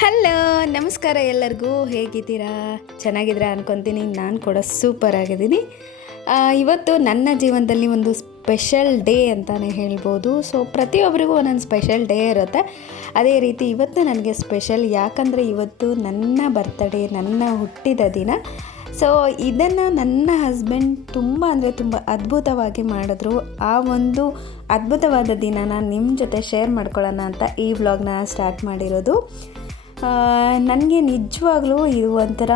Hello, ನಮಸ್ಕಾರ ಎಲ್ಲರಿಗೂ. ಹೇಗಿದ್ದೀರಾ? ಚೆನ್ನಾಗಿದ್ದೀರಾ ಅನ್ಕೊತೀನಿ. ನಾನು ಕೂಡ ಸೂಪರ್ ಆಗಿದ್ದೀನಿ. ಇವತ್ತು ನನ್ನ ಜೀವನದಲ್ಲಿ ಒಂದು ಸ್ಪೆಷಲ್ ಡೇ ಅಂತಲೇ ಹೇಳ್ಬೋದು. ಸೊ ಪ್ರತಿಯೊಬ್ಬರಿಗೂ ಒಂದೊಂದು ಸ್ಪೆಷಲ್ ಡೇ ಇರುತ್ತೆ. ಅದೇ ರೀತಿ ಇವತ್ತು ನನಗೆ ಸ್ಪೆಷಲ್, ಯಾಕಂದರೆ ಇವತ್ತು ನನ್ನ ಬರ್ತಡೇ, ನನ್ನ ಹುಟ್ಟಿದ ದಿನ. ಸೊ ಇದನ್ನು ನನ್ನ ಹಸ್ಬೆಂಡ್ ತುಂಬ ಅಂದರೆ ತುಂಬ ಅದ್ಭುತವಾಗಿ ಮಾಡಿದ್ರು. ಆ ಒಂದು ಅದ್ಭುತವಾದ ದಿನನ ನಿಮ್ಮ ಜೊತೆ ಶೇರ್ ಮಾಡ್ಕೊಳ್ಳೋಣ ಅಂತ ಈ ವ್ಲಾಗ್ನ ಸ್ಟಾರ್ಟ್ ಮಾಡಿರೋದು. ನನಗೆ ನಿಜವಾಗ್ಲೂ ಇದು ಒಂಥರ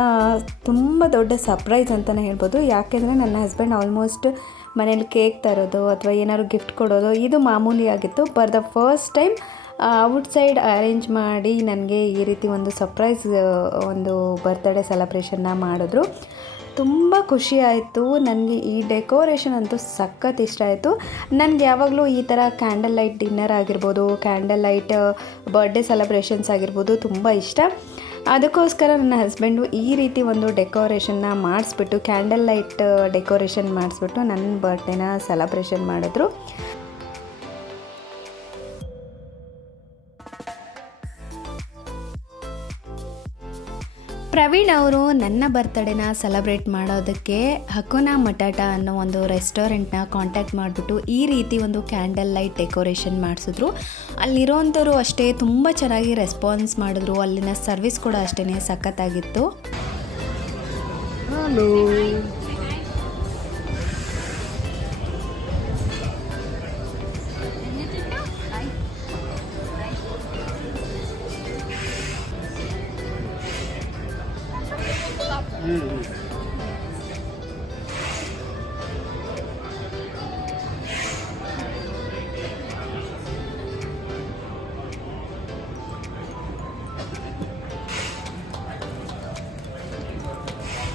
ತುಂಬ ದೊಡ್ಡ ಸರ್ಪ್ರೈಸ್ ಅಂತಲೇ ಹೇಳ್ಬೋದು. ಯಾಕೆಂದರೆ ನನ್ನ ಹಸ್ಬೆಂಡ್ ಆಲ್ಮೋಸ್ಟ್ ಮನೇಲಿ ಕೇಕ್ ತರೋದು ಅಥವಾ ಏನಾದ್ರು ಗಿಫ್ಟ್ ಕೊಡೋದು ಇದು ಮಾಮೂಲಿ ಆಗಿತ್ತು. For the first time outside arrange ಮಾಡಿ ನನಗೆ ಈ ರೀತಿ ಒಂದು ಸರ್ಪ್ರೈಸ್ ಒಂದು ಬರ್ತ್ಡೇ ಸೆಲೆಬ್ರೇಷನ್ನ ಮಾಡಿದ್ರು. ತುಂಬ ಖುಷಿ ಆಯಿತು ನನಗೆ. ಈ ಡೆಕೋರೇಷನ್ ಅಂತೂ ಸಖತ್ ಇಷ್ಟ ಆಯಿತು. ನನಗೆ ಯಾವಾಗಲೂ ಈ ಥರ ಕ್ಯಾಂಡಲ್ ಲೈಟ್ ಡಿನ್ನರ್ ಆಗಿರ್ಬೋದು, ಕ್ಯಾಂಡಲ್ ಲೈಟ್ ಬರ್ಡೇ ಸೆಲೆಬ್ರೇಷನ್ಸ್ ಆಗಿರ್ಬೋದು ತುಂಬ ಇಷ್ಟ. ಅದಕ್ಕೋಸ್ಕರ ನನ್ನ ಹಸ್ಬೆಂಡು ಈ ರೀತಿ ಒಂದು ಡೆಕೋರೇಷನ್ನ ಮಾಡಿಸ್ಬಿಟ್ಟು, ಕ್ಯಾಂಡಲ್ ಲೈಟ್ ಡೆಕೋರೇಷನ್ ಮಾಡಿಸ್ಬಿಟ್ಟು ನನ್ನ ಬರ್ಡೇನ ಸೆಲೆಬ್ರೇಷನ್ ಮಾಡಿದ್ರು. ಪ್ರವೀಣ್ ಅವರು ನನ್ನ ಬರ್ತ್ಡೇನ ಸೆಲೆಬ್ರೇಟ್ ಮಾಡೋದಕ್ಕೆ ಹಕುನಾ ಮಟಾಟಾ ಅನ್ನೋ ಒಂದು ರೆಸ್ಟೋರೆಂಟ್ನ ಕಾಂಟ್ಯಾಕ್ಟ್ ಮಾಡಿಬಿಟ್ಟು ಈ ರೀತಿ ಒಂದು ಕ್ಯಾಂಡಲ್ ಲೈಟ್ ಡೆಕೋರೇಷನ್ ಮಾಡಿಸಿದ್ರು. ಅಲ್ಲಿರೋವಂಥವ್ರು ಅಷ್ಟೇ ತುಂಬ ಚೆನ್ನಾಗಿ ರೆಸ್ಪಾನ್ಸ್ ಮಾಡಿದ್ರು. ಅಲ್ಲಿನ ಸರ್ವಿಸ್ ಕೂಡ ಅಷ್ಟೇ ಸಖತ್ತಾಗಿತ್ತು. Hello,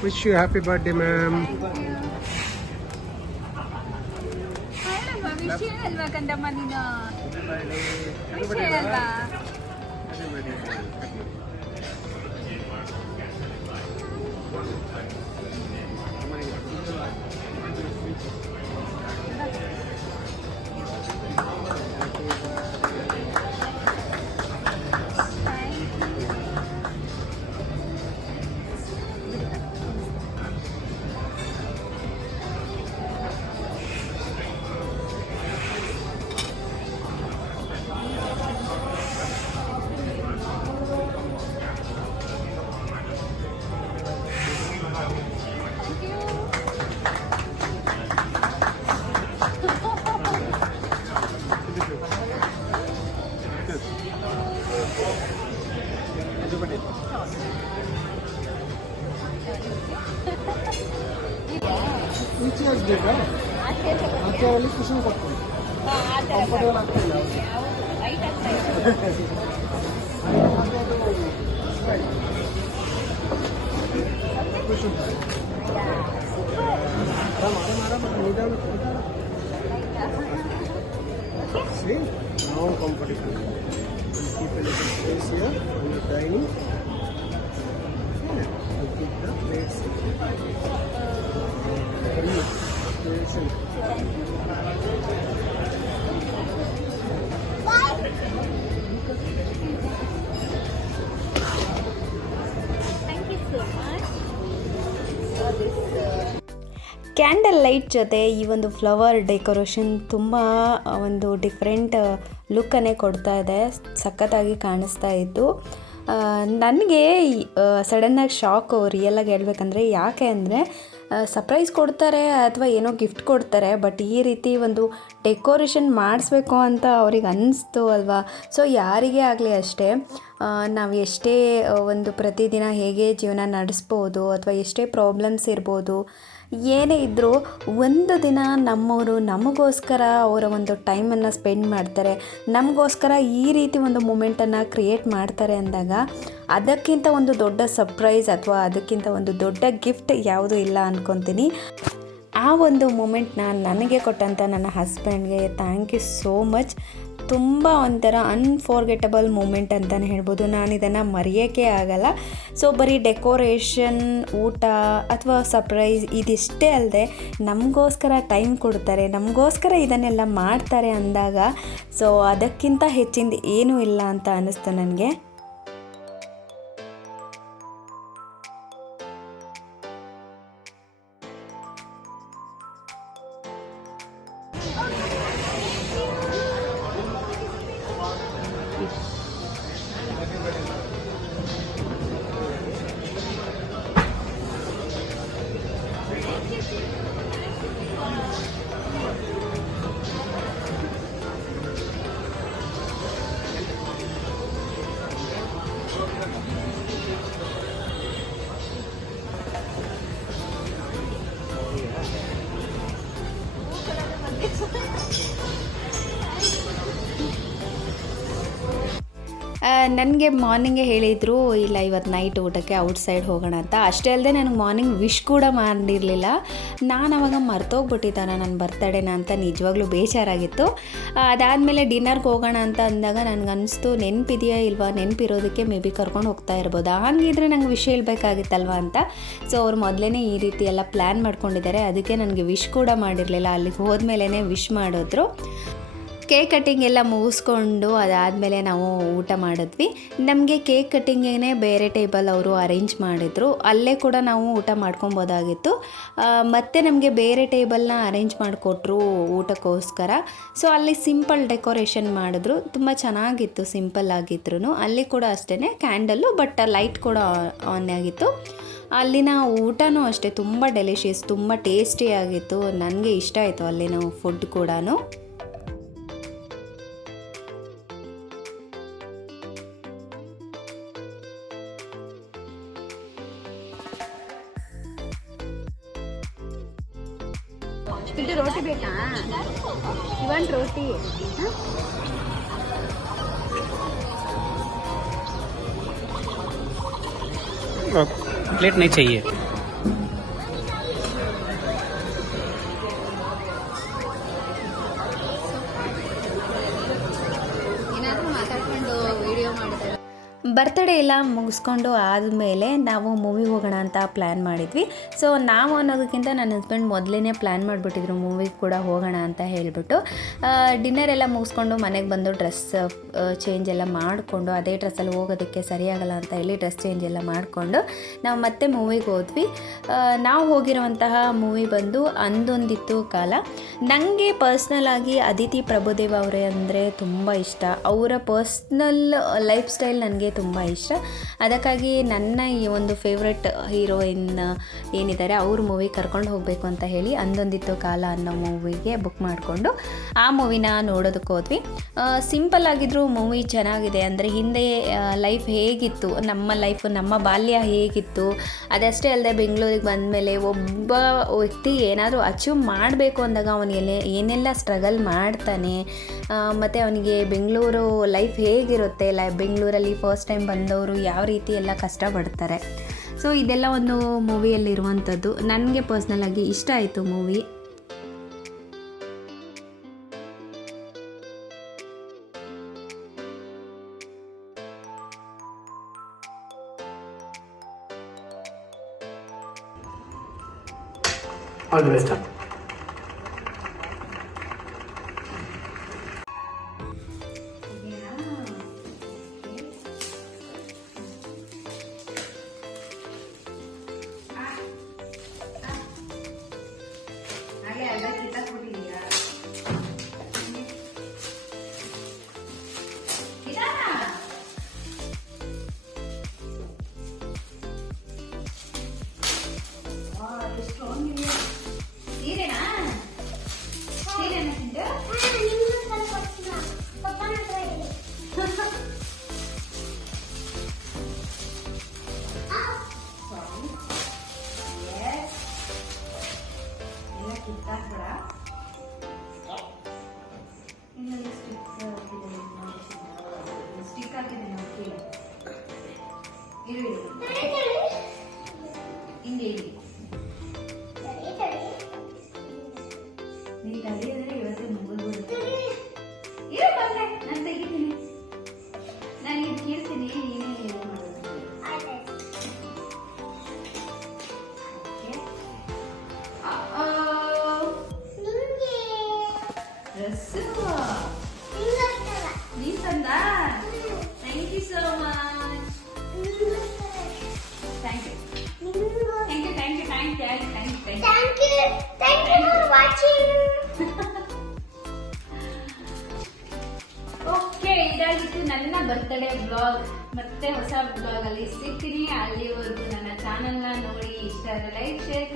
wish you happy birthday, ma'am. ವಿಷಯ ಅಲ್ವಾ ಕಂದಮ್ಮ ನೀನು? ವಿಷಯ ಅಲ್ವಾ? ಈಚೆಯಾಗಿ ಬೇಕಾ? ಆಚೆಯಲ್ಲಿ ಕುಶನ್ ಕೊಡ್ತೀನಿ. ಕಂಫರ್ಟಬಲ್ ಆಗ್ತದೆ. See, now comfortable. Keep a little space here on the dining. Keep the plates. Candle light ಜೊತೆ ಈ ಒಂದು ಫ್ಲವರ್ ಡೆಕೋರೇಷನ್ ತುಂಬ ಒಂದು ಡಿಫ್ರೆಂಟ್ ಲುಕ್ಕನ್ನೇ ಕೊಡ್ತಾ ಇದೆ. ಸಖತ್ತಾಗಿ ಕಾಣಿಸ್ತಾ ಇತ್ತು. ನನಗೆ ಸಡನ್ನಾಗಿ ಶಾಕು, ರಿಯಲಾಗಿ ಹೇಳ್ಬೇಕಂದ್ರೆ. ಯಾಕೆ ಅಂದರೆ ಸರ್ಪ್ರೈಸ್ ಕೊಡ್ತಾರೆ ಅಥವಾ ಏನೋ ಗಿಫ್ಟ್ ಕೊಡ್ತಾರೆ, ಬಟ್ ಈ ರೀತಿ ಒಂದು ಡೆಕೋರೇಷನ್ ಮಾಡಿಸ್ಬೇಕು ಅಂತ ಅವ್ರಿಗೆ ಅನ್ನಿಸ್ತು ಅಲ್ವಾ. ಸೊ ಯಾರಿಗೇ ಆಗಲಿ ಅಷ್ಟೇ, ನಾವು ಎಷ್ಟೇ ಒಂದು ಪ್ರತಿದಿನ ಹೇಗೆ ಜೀವನ ನಡೆಸ್ಬೋದು ಅಥವಾ ಎಷ್ಟೇ ಪ್ರಾಬ್ಲಮ್ಸ್ ಇರ್ಬೋದು, ಏನೇ ಇದ್ದರೂ ಒಂದು ದಿನ ನಮ್ಮವರು ನಮಗೋಸ್ಕರ ಅವರ ಒಂದು ಟೈಮನ್ನು ಸ್ಪೆಂಡ್ ಮಾಡ್ತಾರೆ, ನಮಗೋಸ್ಕರ ಈ ರೀತಿ ಒಂದು ಮೂಮೆಂಟನ್ನು ಕ್ರಿಯೇಟ್ ಮಾಡ್ತಾರೆ ಅಂದಾಗ ಅದಕ್ಕಿಂತ ಒಂದು ದೊಡ್ಡ ಸರ್ಪ್ರೈಸ್ ಅಥವಾ ಅದಕ್ಕಿಂತ ಒಂದು ದೊಡ್ಡ ಗಿಫ್ಟ್ ಯಾವುದೂ ಇಲ್ಲ ಅಂದ್ಕೊತೀನಿ. ಆ ಒಂದು ಮೂಮೆಂಟ್ನ ನನಗೆ ಕೊಟ್ಟಂಥ ನನ್ನ ಹಸ್ಬೆಂಡ್ಗೆ ಥ್ಯಾಂಕ್ ಯು ಸೋ ಮಚ್. ತುಂಬ ಒಂಥರ ಅನ್ಫಾರ್ಗೆಟಬಲ್ ಮೂಮೆಂಟ್ ಅಂತಲೇ ಹೇಳ್ಬೋದು. ನಾನು ಇದನ್ನು ಮರೆಯೋಕ್ಕೆ ಆಗಲ್ಲ. ಸೊ ಬರೀ ಡೆಕೋರೇಷನ್, ಊಟ ಅಥವಾ ಸರ್ಪ್ರೈಸ್ ಇದಿಷ್ಟೇ ಅಲ್ಲದೆ ನಮಗೋಸ್ಕರ ಟೈಮ್ ಕೊಡ್ತಾರೆ, ನಮಗೋಸ್ಕರ ಇದನ್ನೆಲ್ಲ ಮಾಡ್ತಾರೆ ಅಂದಾಗ ಸೊ ಅದಕ್ಕಿಂತ ಹೆಚ್ಚಿಂದು ಏನೂ ಇಲ್ಲ ಅಂತ ಅನ್ನಿಸ್ತು ನನಗೆ. ನನಗೆ ಮಾರ್ನಿಂಗೇ ಹೇಳಿದರು ಇಲ್ಲ ಇವತ್ತು ನೈಟ್ ಊಟಕ್ಕೆ ಔಟ್ಸೈಡ್ ಹೋಗೋಣ ಅಂತ. ಅಷ್ಟೇ ಅಲ್ಲದೆ ನನಗೆ ಮಾರ್ನಿಂಗ್ ವಿಶ್ ಕೂಡ ಮಾಡಿರಲಿಲ್ಲ. ನಾನು ಅವಾಗ ಮರ್ತೋಗ್ಬಿಟ್ಟಿದ್ದಾನೆ ನನ್ನ ಬರ್ತಡೇನ ಅಂತ ನಿಜವಾಗ್ಲೂ ಬೇಜಾರಾಗಿತ್ತು. ಅದಾದಮೇಲೆ ಡಿನ್ನರ್ಗೆ ಹೋಗೋಣ ಅಂತ ಅಂದಾಗ ನನಗನ್ನಿಸ್ತು ನೆನಪಿದೆಯಾ ಇಲ್ವಾ, ನೆನಪಿರೋದಕ್ಕೆ ಮೇ ಬಿ ಕರ್ಕೊಂಡು ಹೋಗ್ತಾ ಇರ್ಬೋದು, ಹಾಗಿದ್ರೆ ನಂಗೆ ವಿಷ್ ಹೇಳ್ಬೇಕಾಗಿತ್ತಲ್ವ ಅಂತ. ಸೊ ಅವ್ರು ಮೊದಲೇ ಈ ರೀತಿ ಎಲ್ಲ ಪ್ಲ್ಯಾನ್ ಮಾಡ್ಕೊಂಡಿದ್ದಾರೆ. ಅದಕ್ಕೆ ನನಗೆ ವಿಶ್ ಕೂಡ ಮಾಡಿರಲಿಲ್ಲ. ಅಲ್ಲಿಗೆ ಹೋದ್ಮೇಲೆ ವಿಶ್ ಮಾಡಿದ್ರು. ಕೇಕ್ ಕಟ್ಟಿಂಗ್ ಎಲ್ಲ ಮುಗಿಸ್ಕೊಂಡು ಅದಾದಮೇಲೆ ನಾವು ಊಟ ಮಾಡಿದ್ವಿ. ನಮಗೆ ಕೇಕ್ ಕಟ್ಟಿಂಗೇ ಬೇರೆ ಟೇಬಲ್ ಅವರು ಅರೇಂಜ್ ಮಾಡಿದರು. ಅಲ್ಲೇ ಕೂಡ ನಾವು ಊಟ ಮಾಡ್ಕೊಬೋದಾಗಿತ್ತು. ಮತ್ತು ನಮಗೆ ಬೇರೆ ಟೇಬಲ್ನ ಅರೇಂಜ್ ಮಾಡಿಕೊಟ್ರು ಊಟಕ್ಕೋಸ್ಕರ. ಸೊ ಅಲ್ಲಿ ಸಿಂಪಲ್ ಡೆಕೋರೇಷನ್ ಮಾಡಿದ್ರು, ತುಂಬ ಚೆನ್ನಾಗಿತ್ತು ಸಿಂಪಲ್ ಆಗಿದ್ರು. ಅಲ್ಲಿ ಕೂಡ ಅಷ್ಟೇ ಕ್ಯಾಂಡಲ್ಲು, ಬಟ್ ಲೈಟ್ ಕೂಡ ಆನ್ ಆಗಿತ್ತು. ಅಲ್ಲಿನ ಊಟನೂ ಅಷ್ಟೇ ತುಂಬ ಡೆಲಿಷಿಯಸ್, ತುಂಬ ಟೇಸ್ಟಿಯಾಗಿತ್ತು. ನನಗೆ ಇಷ್ಟ ಆಯಿತು ಅಲ್ಲಿನ ಫುಡ್ ಕೂಡ. ಇದು ರೋಟಿ ಬೇಕಾ? ಇವನ್ ರೋಟಿ प्लेट नहीं चाहिए. ಏನಾದರೂ ಮಾತಾಡ್ಕೊಂಡು ವಿಡಿಯೋ ಮಾಡಿದ್ರೆ ಬರ್ತಡೇ ಎಲ್ಲ ಮುಗಿಸ್ಕೊಂಡು ಆದಮೇಲೆ ನಾವು ಮೂವಿಗೆ ಹೋಗೋಣ ಅಂತ ಪ್ಲ್ಯಾನ್ ಮಾಡಿದ್ವಿ. ಸೊ ನಾವು ಅನ್ನೋದಕ್ಕಿಂತ ನನ್ನ ಹಸ್ಬೆಂಡ್ ಮೊದಲೇ ಪ್ಲ್ಯಾನ್ ಮಾಡಿಬಿಟ್ಟಿದ್ರು ಮೂವಿಗೆ ಕೂಡ ಹೋಗೋಣ ಅಂತ ಹೇಳಿಬಿಟ್ಟು. ಡಿನ್ನರ್ ಎಲ್ಲ ಮುಗಿಸ್ಕೊಂಡು ಮನೆಗೆ ಬಂದು ಡ್ರೆಸ್ ಚೇಂಜ್ ಎಲ್ಲ ಮಾಡಿಕೊಂಡು, ಅದೇ ಡ್ರೆಸ್ಸಲ್ಲಿ ಹೋಗೋದಕ್ಕೆ ಸರಿಯಾಗಲ್ಲ ಅಂತ ಹೇಳಿ ಡ್ರೆಸ್ ಚೇಂಜ್ ಎಲ್ಲ ಮಾಡಿಕೊಂಡು ನಾವು ಮತ್ತೆ ಮೂವಿಗೆ ಹೋದ್ವಿ. ನಾವು ಹೋಗಿರುವಂತಹ ಮೂವಿ ಬಂದು ಅಂದೊಂದಿತ್ತು ಕಾಲ. ನನಗೆ ಪರ್ಸ್ನಲ್ ಆಗಿ ಅದಿತಿ ಪ್ರಭುದೇವ ಅವರೇ ಅಂದರೆ ತುಂಬ ಇಷ್ಟ. ಅವರ ಪರ್ಸ್ನಲ್ ಲೈಫ್ ಸ್ಟೈಲ್ ನನಗೆ ತುಂಬ ಇಷ್ಟ. ಅದಕ್ಕಾಗಿ ನನ್ನ ಈ ಒಂದು ಫೇವ್ರೆಟ್ ಹೀರೋಯಿನ್ ಏನಿದ್ದಾರೆ ಅವ್ರ ಮೂವಿ ಕರ್ಕೊಂಡು ಹೋಗಬೇಕು ಅಂತ ಹೇಳಿ ಅಂದೊಂದಿತ್ತು ಕಾಲ ಅನ್ನೋ ಮೂವಿಗೆ ಬುಕ್ ಮಾಡಿಕೊಂಡು ಆ ಮೂವಿನ ನೋಡೋದಕ್ಕೆ ಹೋದ್ವಿ. ಸಿಂಪಲ್ ಆಗಿದ್ರು ಮೂವಿ ಚೆನ್ನಾಗಿದೆ. ಅಂದರೆ ಹಿಂದೆ ಲೈಫ್ ಹೇಗಿತ್ತು, ನಮ್ಮ ಲೈಫ್, ನಮ್ಮ ಬಾಲ್ಯ ಹೇಗಿತ್ತು, ಅದಷ್ಟೇ ಅಲ್ಲದೆ ಬೆಂಗಳೂರಿಗೆ ಬಂದಮೇಲೆ ಒಬ್ಬ ವ್ಯಕ್ತಿ ಏನಾದರೂ ಅಚೀವ್ ಮಾಡಬೇಕು ಅಂದಾಗ ಅವನಿಗೆ ಏನೆಲ್ಲ ಸ್ಟ್ರಗಲ್ ಮಾಡ್ತಾನೆ, ಮತ್ತು ಅವನಿಗೆ ಬೆಂಗಳೂರು ಲೈಫ್ ಹೇಗಿರುತ್ತೆ, ಬೆಂಗಳೂರಲ್ಲಿ ಫಸ್ಟ್ ಟೈಮ್ ಬಂದವರು ಯಾವ ರೀತಿ ಎಲ್ಲ ಕಷ್ಟಪಡ್ತಾರೆ. ಸೊ ಇದೆಲ್ಲ ಒಂದು ಮೂವಿಯಲ್ಲಿರುವಂಥದ್ದು. ನನಗೆ ಪರ್ಸ್ನಲಾಗಿ ಇಷ್ಟ ಆಯಿತು movie. All the best. Okay, ಇದಾಗಿತ್ತು ನನ್ನ ಬರ್ತ್ಡೇ ಬ್ಲಾಗ್. ಮತ್ತೆ ಹೊಸ ಬ್ಲಾಗ್ ಅಲ್ಲಿ ಸಿಗ್ತೀನಿ. ಅಲ್ಲಿವರೆಗೂ ನನ್ನ ಚಾನೆಲ್ ನ ನೋಡಿ, ಇಷ್ಟ ಆದರೆ ಲೈಕ್, ಶೇರ್,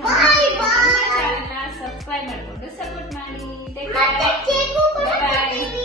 ಚಾನೆಲ್ ನ ಸಬ್ಸ್ಕ್ರೈಬ್ ಮಾಡಿಕೊಂಡು ಸಪೋರ್ಟ್ ಮಾಡಿ. ಬಾಯ್.